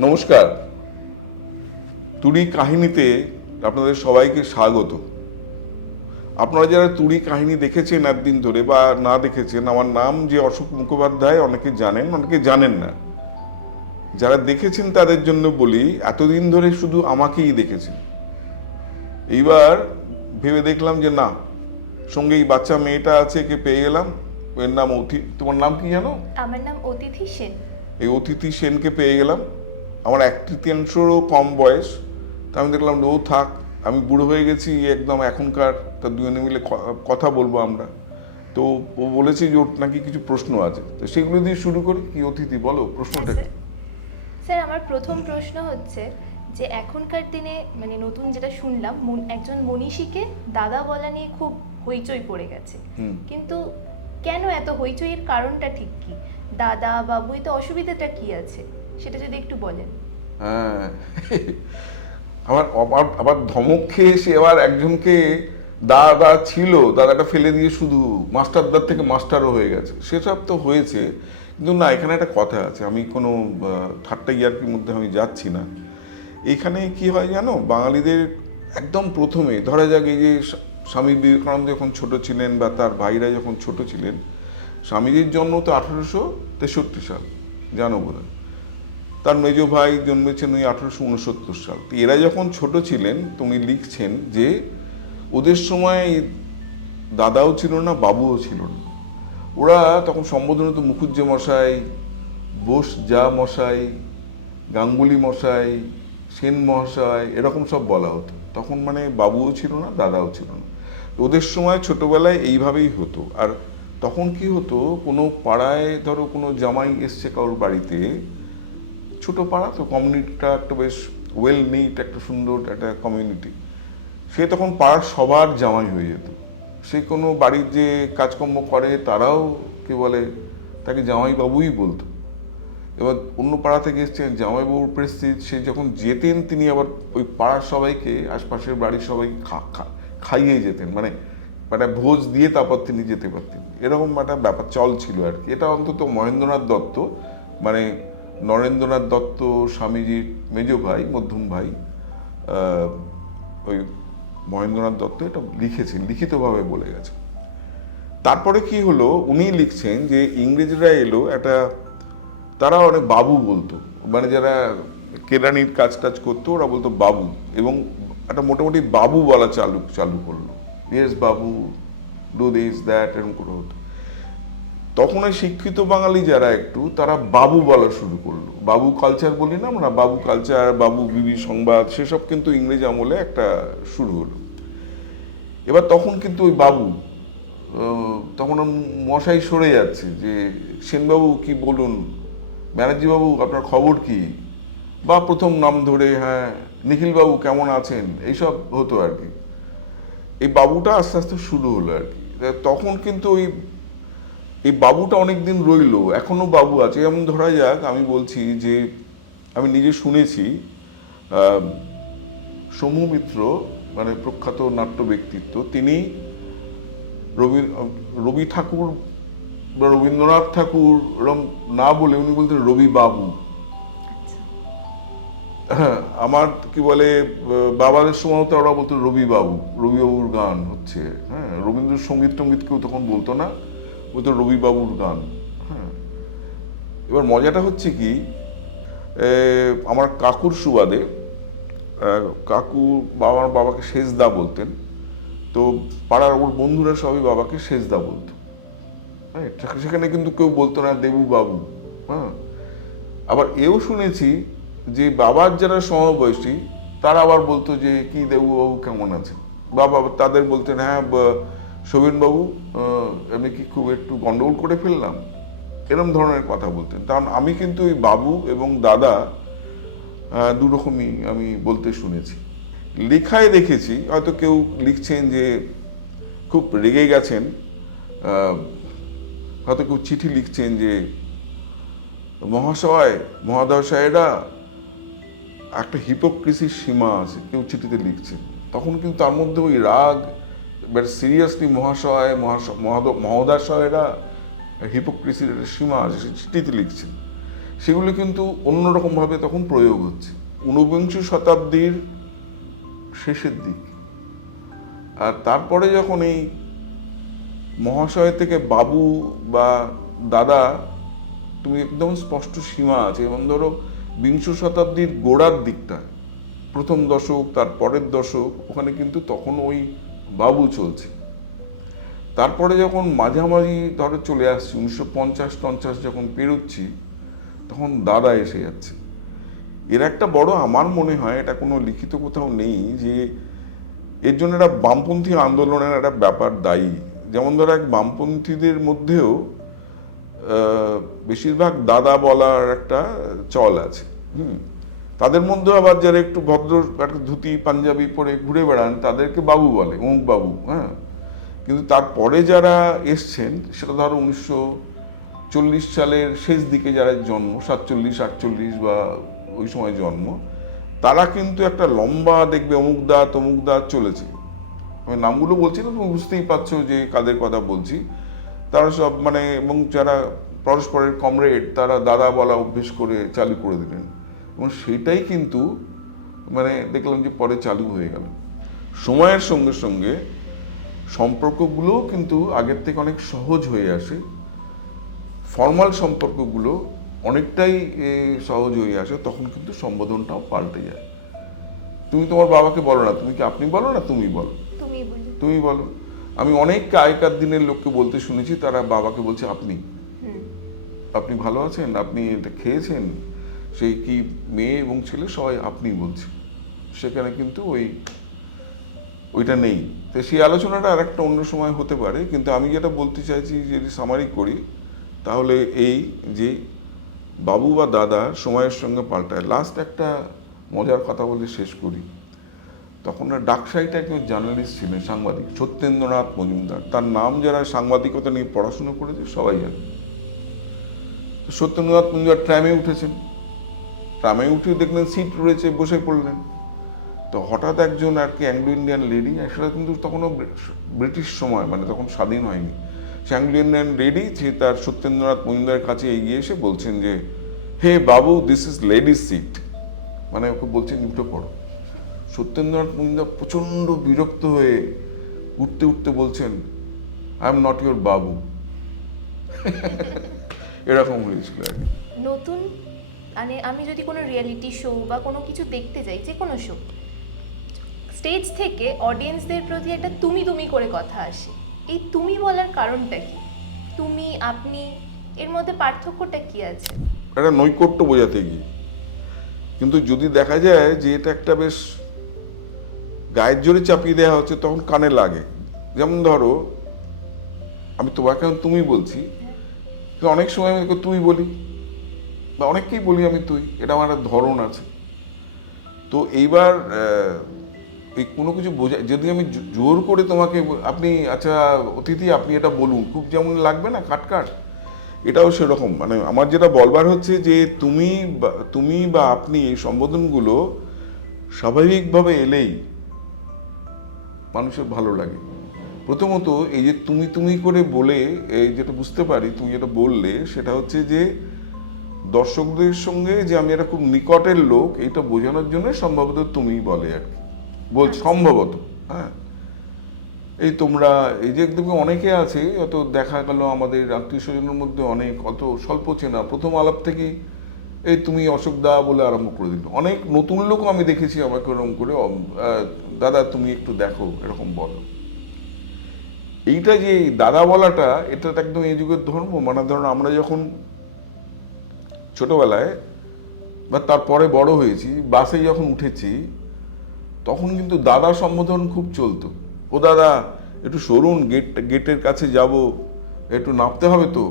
নমস্কার। তুড়ি কাহিনীতে আপনাদের সবাইকে স্বাগত। আপনারা যারা তুড়ি কাহিনী দেখেছেন একদিন ধরে বা না দেখেছেন, আমার নাম যে অশোক মুখোপাধ্যায়, অনেকে জানেন অনেকে জানেন না। যারা দেখেছেন তাদের জন্য বলি, এতদিন ধরে শুধু আমাকেই দেখেছেন। এইবার ভেবে দেখলাম যে না, সঙ্গে এই বাচ্চা মেয়েটা আছে, একে পেয়ে গেলাম। এর নাম তোমার নাম কি জানো? আমার নাম অতিথি সেন। এই অতিথি সেনকে পেয়ে গেলাম। আমার এক তৃতীয়াংশেরও কম বয়স। তা আমি দেখলাম ও থাক, আমি বুড়ো হয়ে গেছি একদম এখনকার, তা দুজনে মিলে কথা বলবো আমরা। তো ও বলেছে যে ওর নাকি কিছু প্রশ্ন আছে, তো সেগুলো দিয়ে শুরু করি। কি অতিথি, বলো হ্যাঁ প্রশ্নটা স্যার। কি? স্যার, আমার প্রথম প্রশ্ন হচ্ছে যে এখনকার দিনে মানে নতুন যেটা শুনলাম, একজন মনীষীকে দাদা বলা নিয়ে খুব হইচই পড়ে গেছে। কিন্তু কেন এত হইচইয়ের কারণটা ঠিক কি? দাদা বাবু, এতে অসুবিধাটা কি আছে সেটা যদি একটু বলেন। হ্যাঁ, আমার আবার আবার ধমক খেয়ে সে আবার একজনকে দাদা ছিল, দাদাটা ফেলে দিয়ে শুধু মাস্টারদার থেকে মাস্টারও হয়ে গেছে, সেসব তো হয়েছে। কিন্তু না, এখানে একটা কথা আছে, আমি কোনো ঠাট্টা ইয়ার্কির মধ্যে আমি যাচ্ছি না। এখানে কি হয় জানো, বাঙালিদের একদম প্রথমে ধরা যাক, এই যে স্বামী বিবেকানন্দ যখন ছোট ছিলেন বা তার ভাইরা যখন ছোট ছিলেন, স্বামীজির জন্ম তো 1863 সাল, জানো বোধহয়। তার মেজ ভাই জন্মেছেন ওই 1869 সাল। তো এরা যখন ছোট ছিলেন, তুমি লিখছেন যে ওদের সময় দাদাও ছিল না, বাবুও ছিল না। ওরা তখন সম্বোধন হতো মুখুজ্জে মশাই, বোস যা মশাই, গাঙ্গুলি মশাই, সেন মহাশয়, এরকম সব বলা হতো। তখন মানে বাবুও ছিল না, দাদাও ছিল না। তো ওদের সময় ছোটবেলায় এইভাবেই হতো। আর তখন কি হতো, কোনো পাড়ায় ধরো কোনো জামাই এসছে কারোর বাড়িতে, ছোট পাড়া তো, কমিউনিটিটা একটা বেশ ওয়েল নিট, একটা সুন্দর একটা কমিউনিটি। সে তখন পাড়ার সবার জামাই হয়ে যেত। সে কোনো বাড়ির যে কাজকর্ম করে তারাও কে বলে, তাকে জামাইবাবুই বলতো। এবার অন্য পাড়া থেকে এসছেন, জামাইবাবুর প্রেস্টিজ, সে যখন যেতেন তিনি আবার ওই পাড়ার সবাইকে, আশপাশের বাড়ির সবাইকে খাইয়ে যেতেন, মানে একটা ভোজ দিয়ে তারপর তিনি যেতে পারতেন। এরকম একটা ব্যাপার চল ছিল আর কি। এটা অন্তত মহেন্দ্রনাথ দত্ত, মানে নরেন্দ্রনাথ দত্ত স্বামীজির মেজ ভাই, মধ্যম ভাই, ওই মহেন্দ্রনাথ দত্ত এটা লিখেছেন, লিখিতভাবে বলে গেছে। তারপরে কি হলো, উনি লিখছেন যে ইংরেজরা এলো, একটা তারা অনেক বাবু বলতো, মানে যারা কেরানির কাজ টাজ করতো ওরা বলতো বাবু, এবং একটা মোটামুটি বাবু বলা চালু চালু করলো। Yes Babu, do this that, এরকম করে হতো। তখন ওই শিক্ষিত বাঙালি যারা একটু, তারা বাবু বলা শুরু করলো। বাবু কালচার বলি না আমরা, বাবু কালচার, বাবু বিবি সংবাদ, সেসব কিন্তু ইংরেজ আমলে একটা শুরু হলো। এবার তখন কিন্তু ওই বাবু, তখন মশাই সরে যাচ্ছে, যে সেনবাবু কি বলুন, ব্যানার্জিবাবু আপনার খবর কি, বা প্রথম নাম ধরে, হ্যাঁ নিখিলবাবু কেমন আছেন, এইসব হতো আর কি। এই বাবুটা আস্তে আস্তে শুরু হলো আর কি। তখন কিন্তু ওই এই বাবুটা অনেকদিন রইলো, এখনো বাবু আছে। যেমন ধরা যাক, আমি বলছি যে আমি নিজে শুনেছি, সমু মিত্র, মানে প্রখ্যাত নাট্য ব্যক্তিত্ব, তিনি রবি রবি ঠাকুর বা রবীন্দ্রনাথ ঠাকুর এরম না বলে উনি বলতেন রবি বাবু। আচ্ছা। হ্যাঁ, আমার কি বলে, বাবাদের সময় তো ওরা বলতো রবি বাবু, রবি বাবুর গান হচ্ছে। হ্যাঁ, রবীন্দ্রসঙ্গীত টঙ্গীত কেউ তখন বলতো না, বলতো রবি বাবুর গান। হ্যাঁ, এবার মজাটা হচ্ছে কি, আমার কাকুর সুবাদে, কাকু বাবার বাবাকে সেজদা বলতেন। তো পাড়ার ওর বন্ধুরা সবই বাবাকে সেজদা বলতো। হ্যাঁ, সেখানে কিন্তু কেউ বলতো না দেবু বাবু। হ্যাঁ, আবার এও শুনেছি যে বাবার যারা সমবয়সী, তারা আবার বলতো যে কি দেবু বাবু কেমন আছে, বাবা তাদের বলতেন হ্যাঁ শোভন বাবু, আমি কি খুব একটু গন্ডগোল করে ফেললাম, এরম ধরনের কথা বলতেন। কারণ আমি কিন্তু ওই বাবু এবং দাদা দু রকমই আমি বলতে শুনেছি। লেখায় দেখেছি, হয়তো কেউ লিখছেন যে খুব রেগে গেছেন, আহ, হয়তো কেউ চিঠি লিখছেন যে মহাশয় মহাদশায়েরা, একটা হিপোক্রেসির সীমা আছে, কেউ চিঠিতে লিখছেন। তখন কিন্তু তার মধ্যে ওই রাগ, বাট সিরিয়াসলি মহাশয় মহোদশয়েরা, হিপোক্রেসির একটা সীমা আছে, সে চিঠিতে লিখছেন। সেগুলো কিন্তু অন্যরকমভাবে তখন প্রয়োগ হচ্ছে ঊনবিংশ শতাব্দীর শেষের দিক। আর তারপরে যখন এই মহাশয় থেকে বাবু বা দাদা, তুমি একদম স্পষ্ট সীমা আছে। এবং ধরো বিংশ শতাব্দীর গোড়ার দিকটা, প্রথম দশক, তার পরের দশক, ওখানে কিন্তু তখন ওই বাবু চলছে। তারপরে যখন মাঝামাঝি ধরো চলে আসছি 1950 যখন পেরোচ্ছি, তখন দাদা এসে যাচ্ছে। এর একটা বড়, আমার মনে হয় এটা কোনো লিখিত কোথাও নেই, যে এর জন্য একটা বামপন্থী আন্দোলনের একটা ব্যাপার দায়ী। যেমন ধরো এক বামপন্থীদের মধ্যেও বেশিরভাগ দাদা বলার একটা চল আছে। তাদের মধ্যেও আবার যারা একটু ভদ্র, একটা ধুতি পাঞ্জাবি পরে ঘুরে বেড়ান, তাদেরকে বাবু বলে, অমুক বাবু। হ্যাঁ, কিন্তু তারপরে যারা এসছেন, সেটা ধরো 1940 সালের শেষ দিকে যারা জন্ম, 47, 48 বা ওই সময় জন্ম, তারা কিন্তু একটা লম্বা দেখবে অমুকদা তমুকদা চলেছে। আমি নামগুলো বলছি না, তুমি বুঝতেই পারছো যে কাদের কথা বলছি। তারা সব মানে, এবং যারা পরস্পরের কমরেড, তারা দাদা বলা অভ্যেস করে চালু করে দিলেন। এবং সেটাই কিন্তু মানে দেখলাম যে পরে চালু হয়ে গেল। সময়ের সঙ্গে সঙ্গে সম্পর্কগুলো কিন্তু আগের থেকে অনেক সহজ হয়ে আসে, ফর্মাল সম্পর্কগুলো অনেকটাই সহজ হয়ে আসে। তখন কিন্তু সম্বোধনটাও পাল্টে যায়। তুমি তোমার বাবাকে বলো না, তুমি কি আপনি বলো না তুমি বলো, তুমি বলো। আমি অনেক আগেকার দিনের লোককে বলতে শুনেছি, তারা বাবাকে বলছে আপনি। আপনি ভালো আছেন, আপনি এটা খেয়েছেন, সেই কি মেয়ে এবং ছেলে সবাই আপনি বলছে। সেখানে কিন্তু ওইটা নেই। তো সেই আলোচনাটা আর একটা অন্য সময় হতে পারে। কিন্তু আমি যেটা বলতে চাইছি, যদি সামারি করি, তাহলে এই যে বাবু বা দাদা সময়ের সঙ্গে পাল্টায়। লাস্ট একটা মজার কথা বলে শেষ করি। তখন ডাকসাইটে একজন জার্নালিস্ট ছিলেন, সাংবাদিক, সত্যেন্দ্রনাথ মজুমদার। তার নাম যারা সাংবাদিকতা নিয়ে পড়াশোনা করেছে সবাই জানে। তো সত্যেন্দ্রনাথ মজুমদার ট্রামে উঠেছেন, ট্রামে উঠে দেখলেন সিট রয়েছে, বসে পড়লেন। তো হঠাৎ একজন আর কি অ্যাংলো ইন্ডিয়ান লেডি, সেটা কিন্তু তখনও ব্রিটিশ সময়, মানে তখন স্বাধীন হয়নি, সে অ্যাংলো ইন্ডিয়ান লেডি, যে তার সত্যেন্দ্রনাথ মজুমদারের কাছে এগিয়ে এসে বলছেন যে, হে বাবু, দিস ইজ লেডিস সিট। মানে ওকে বলছেন উঠে পড়ো। সত্যেন্দ্রনাথ মজুমদার প্রচণ্ড বিরক্ত হয়ে উঠতে উঠতে বলছেন, আই এম নট ইউর বাবু। এরকম হয়েছিল আর কি। নতুন মানে আমি যদি কোনো রিয়েলিটি শো বা কোনো কিছু দেখতে যাই, যে কোনো শো, স্টেজ থেকে অডিয়েন্সদের প্রতি একটা তুমি তুমি করে কথা আসে। এই তুমি বলার কারণটা কি? তুমি, আপনি, এর মধ্যে পার্থক্যটা কি আছে? একটা নৈকট্য বোঝাতে গিয়ে। কিন্তু যদি দেখা যায় যে এটা একটা বেশ গায়ের জোরে চাপিয়ে দেওয়া হচ্ছে, তখন কানে লাগে। যেমন ধরো, আমি তোমাকে তুমি বলছি, অনেক সময় আমি তুই বলি, বা অনেককেই বলি আমি তুই, এটা আমার একটা ধরন আছে। তো এইবার এই কোনো কিছু বোঝা, যদি আমি জোর করে তোমাকে আপনি, আচ্ছা অতিথি আপনি এটা বলুন, খুব যেমন লাগবে না কাটকাট, এটাও সেরকম। মানে আমার যেটা বলবার হচ্ছে যে তুমি বা আপনি, এই সম্বোধনগুলো স্বাভাবিকভাবে এলেই মানুষের ভালো লাগে। প্রথমত এই যে তুমি তুমি করে বলে, এই যেটা বুঝতে পারি তুমি যেটা বললে, সেটা হচ্ছে যে দর্শকদের সঙ্গে যে আমি একটা খুব নিকটের লোক, এটা বোঝানোর জন্য সম্ভবত তুমি বলে আর কি, সম্ভবত। হ্যাঁ, এই তোমরা, এই যে দেখবে অনেকে আছে, অত দেখা গেল আমাদের আত্মীয় স্বজনের মধ্যে অনেক অত স্বল্প চেনা, প্রথম আলাপ থেকেই এই তুমি অশোক দা বলে আরম্ভ করে দিল। অনেক নতুন লোকও আমি দেখেছি আমাকে ওরকম করে, দাদা তুমি একটু দেখো, এরকম বলো। এইটা যে দাদা বলাটা, এটা তো একদম এই যুগের ধর্ম। মানে ধরুন আমরা যখন ছোটবেলায় বা তারপরে বড় হয়েছি, বাসে যখন উঠেছি, তখন কিন্তু দাদা সম্বোধন খুব চলতো। ও দাদা একটু সরুন, গেটের কাছে যাব, একটু নামতে হবে তো।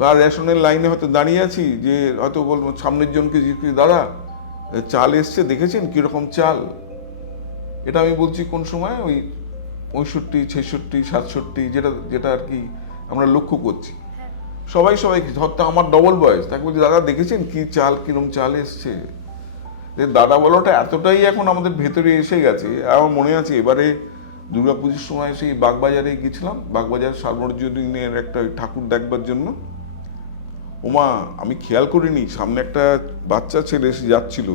বা রেশনের লাইনে হয়তো দাঁড়িয়ে আছি, যে হয়তো বলবো সামনের জনকে জিজ্ঞেস, দাদা চাল এসছে দেখেছেন কীরকম চাল। এটা আমি বলছি কোন সময়, ওই 65, 66, 67, যেটা আর কি আমরা লক্ষ্য করছি। সবাইকে ধরতে আমার ডবল বয়স, তাকে বলছি দাদা দেখেছেন কি চাল, কিরম চাল এসছে। দাদা বলাটা এতটাই এখন আমাদের ভেতরে এসে গেছে। আমার মনে আছে এবারে দুর্গাপুজোর সময় সেই বাগবাজারে গেছিলাম, বাগবাজার সার্বজনীনের একটা ঠাকুর দেখবার জন্য। ওমা আমি খেয়াল করিনি সামনে একটা বাচ্চা ছেলে এসে যাচ্ছিল,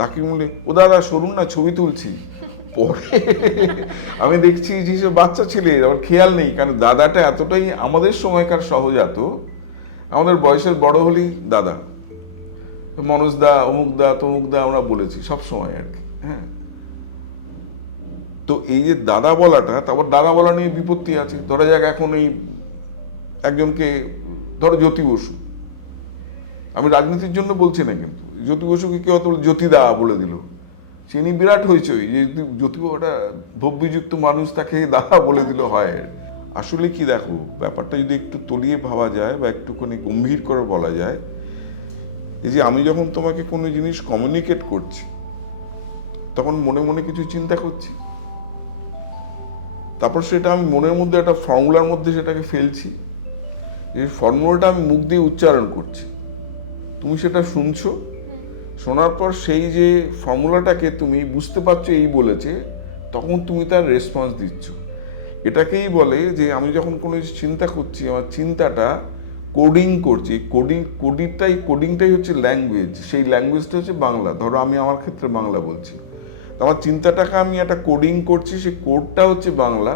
তাকে বলে ও দাদা সরুন না ছবি তুলছি। পরে আমি দেখছি যে সে বাচ্চা ছেলে, আমার খেয়াল নেই, কারণ দাদাটা এতটাই আমাদের সময়কার সহজাত, আমাদের বয়সের বড় হলেই দাদা, মনোজ দা, অমুক দা, তমুক দা আমরা বলেছি সব সময় আর কি। হ্যাঁ, তো এই যে দাদা বলাটা, তারপর দাদা বলা নিয়ে বিপত্তি আছে। ধরা যাক এখন এই একজনকে, ধরো জ্যোতি বসু, আমি রাজনীতির জন্য বলছি না, কিন্তু জ্যোতি বসুকে কেউ অত জ্যোতিদা বলে দিল, তিনি বিরাট হয়েছে যে জ্যোতি ওটা ভব্যযুক্ত মানুষ, তাকে দাদা বলে দিল হয়। আসলে কি দেখো, ব্যাপারটা যদি একটু তলিয়ে ভাবা যায় বা একটুখানি গম্ভীর করে বলা যায়, এই যে আমি যখন তোমাকে কোনো জিনিস কমিউনিকেট করছি তখন মনে মনে কিছু চিন্তা করছি, তারপর সেটা আমি মনের মধ্যে একটা ফর্মুলার মধ্যে সেটাকে ফেলছি, যে ফর্মুলাটা আমি মুখ দিয়ে উচ্চারণ করছি, তুমি সেটা শুনছো, শোনার পর সেই যে ফর্মুলাটাকে তুমি বুঝতে পারছো এই বলেছে, তখন তুমি তার রেসপন্স দিচ্ছ। এটাকেই বলে যে আমি যখন কোনো কিছু চিন্তা করছি, আমার চিন্তাটা কোডিং করছি। কোডিংটাই হচ্ছে ল্যাঙ্গুয়েজ, সেই ল্যাঙ্গুয়েজটা হচ্ছে বাংলা। ধরো আমি আমার ক্ষেত্রে বাংলা বলছি, তো আমার চিন্তাটাকে আমি একটা কোডিং করছি, সেই কোডটা হচ্ছে বাংলা।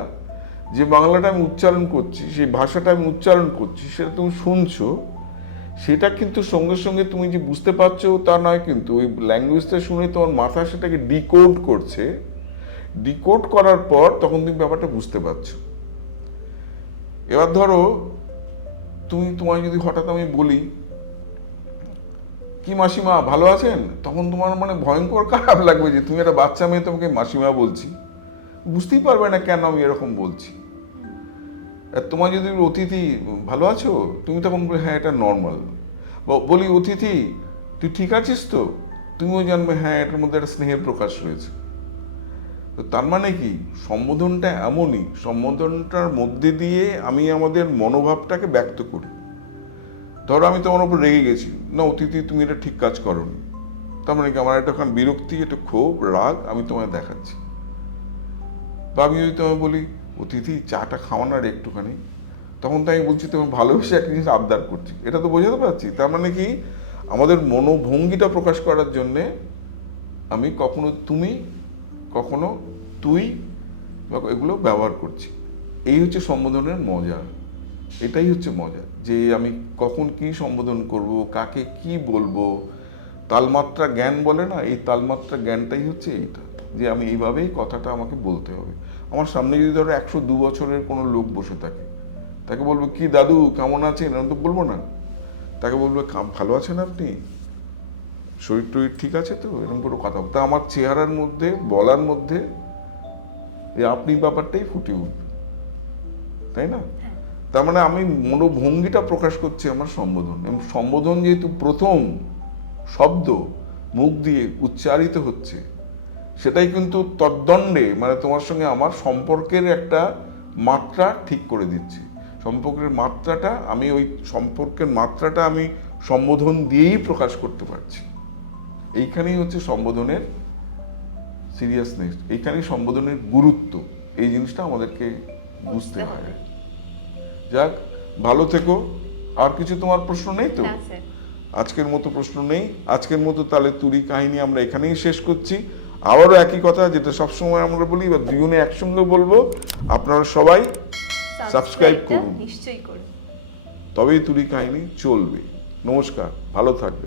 যে বাংলাটা আমি উচ্চারণ করছি, সেই ভাষাটা আমি উচ্চারণ করছি, সেটা তুমি শুনছো, সেটা কিন্তু সঙ্গে সঙ্গে তুমি যে বুঝতে পারছো তা নয়, কিন্তু ওই ল্যাঙ্গুয়েজটা শুনে তোমার মাথা সেটাকে ডিকোড করছে। ডিকোড করার পর তখন তুমি ব্যাপারটা বুঝতে পারছো। এবার ধরো তোমায় যদি হঠাৎ আমি বলি কি মাসিমা ভালো আছেন, তখন তোমার মানে ভয়ঙ্কর খারাপ লাগবে যে তুমি একটা বাচ্চা মেয়ে, তোমাকে মাসিমা বলছি, বুঝতেই পারবে না কেন আমি এরকম বলছি। আর তোমার যদি অতিথি ভালো আছো, তুমি তখন বলে হ্যাঁ এটা নর্মাল। বলি অতিথি তুই ঠিক আছিস তো, তুমিও জানবে হ্যাঁ এটার মধ্যে একটা স্নেহের প্রকাশ রয়েছে। তো তার মানে কি, সম্বোধনটা এমনই, সম্বোধনটার মধ্যে দিয়ে আমি আমাদের মনোভাবটাকে ব্যক্ত করি। ধরো আমি তোমার উপর রেগে গেছি, না অতিথি তুমি এটা ঠিক কাজ করোনি, তার মানে কি আমার একটা বিরক্তি, একটা ক্ষোভ, রাগ আমি তোমায় দেখাচ্ছি। বা আমি যদি তোমায় বলি অতিথি চাটা খাওয়ানোর একটুখানি, তখন তো আমি বলছি তোমার ভালোবেসে একটা জিনিস আবদার করছি, এটা তো বোঝাতে পারছি। তার মানে কি, আমাদের মনোভঙ্গিটা প্রকাশ করার জন্যে আমি কখনো তুমি, কখনো তুই এগুলো ব্যবহার করছি। এই হচ্ছে সম্বোধনের মজা, এটাই হচ্ছে মজা, যে আমি কখন কি সম্বোধন করব, কাকে কি বলবো। তালমাত্রা জ্ঞান বলে না, এই তালমাত্রা জ্ঞানটাই হচ্ছে এইটা, যে আমি এইভাবেই কথাটা আমাকে বলতে হবে। আমার সামনে যদি ধরো 102 বছরের কোনো লোক বসে থাকে, তাকে বলবো কি দাদু কেমন আছেন, এরকম তো বলবো না। তাকে বলবো ভালো আছেন আপনি, শরীর টরীর ঠিক আছে তো, এরকম করে কথা। তা আমার চেহারার মধ্যে, বলার মধ্যে এই আপনি ব্যাপারটাই ফুটে উঠবে, তাই না? তার মানে আমি মনোভঙ্গিটা প্রকাশ করছি আমার সম্বোধন, এবং সম্বোধন যেহেতু প্রথম শব্দ মুখ দিয়ে উচ্চারিত হচ্ছে, সেটাই কিন্তু তদ্দণ্ডে মানে তোমার সঙ্গে আমার সম্পর্কের একটা মাত্রা ঠিক করে দিচ্ছে। সম্পর্কের মাত্রাটা আমি সম্বোধন দিয়েই প্রকাশ করতে পারছি। এইখানেই হচ্ছে সম্বোধনের সিরিয়াসনেস, এইখানেই সম্বোধনের গুরুত্ব, এই জিনিসটা আমাদেরকে বুঝতে হয়। যাক, ভালো থেকো। আর কিছু তোমার প্রশ্ন নেই তো? আজকের মতো প্রশ্ন নেই। আজকের মতো তাহলে তুরি কাহিনী আমরা এখানেই শেষ করছি। আবারও একই কথা, যেটা সবসময় আমরা বলি বা দুজনে একসঙ্গে বলবো, আপনারা সবাই সাবস্ক্রাইব করুন, নিশ্চয়ই করুন, তবেই তুরি কাহিনী চলবে। নমস্কার, ভালো থাকবে।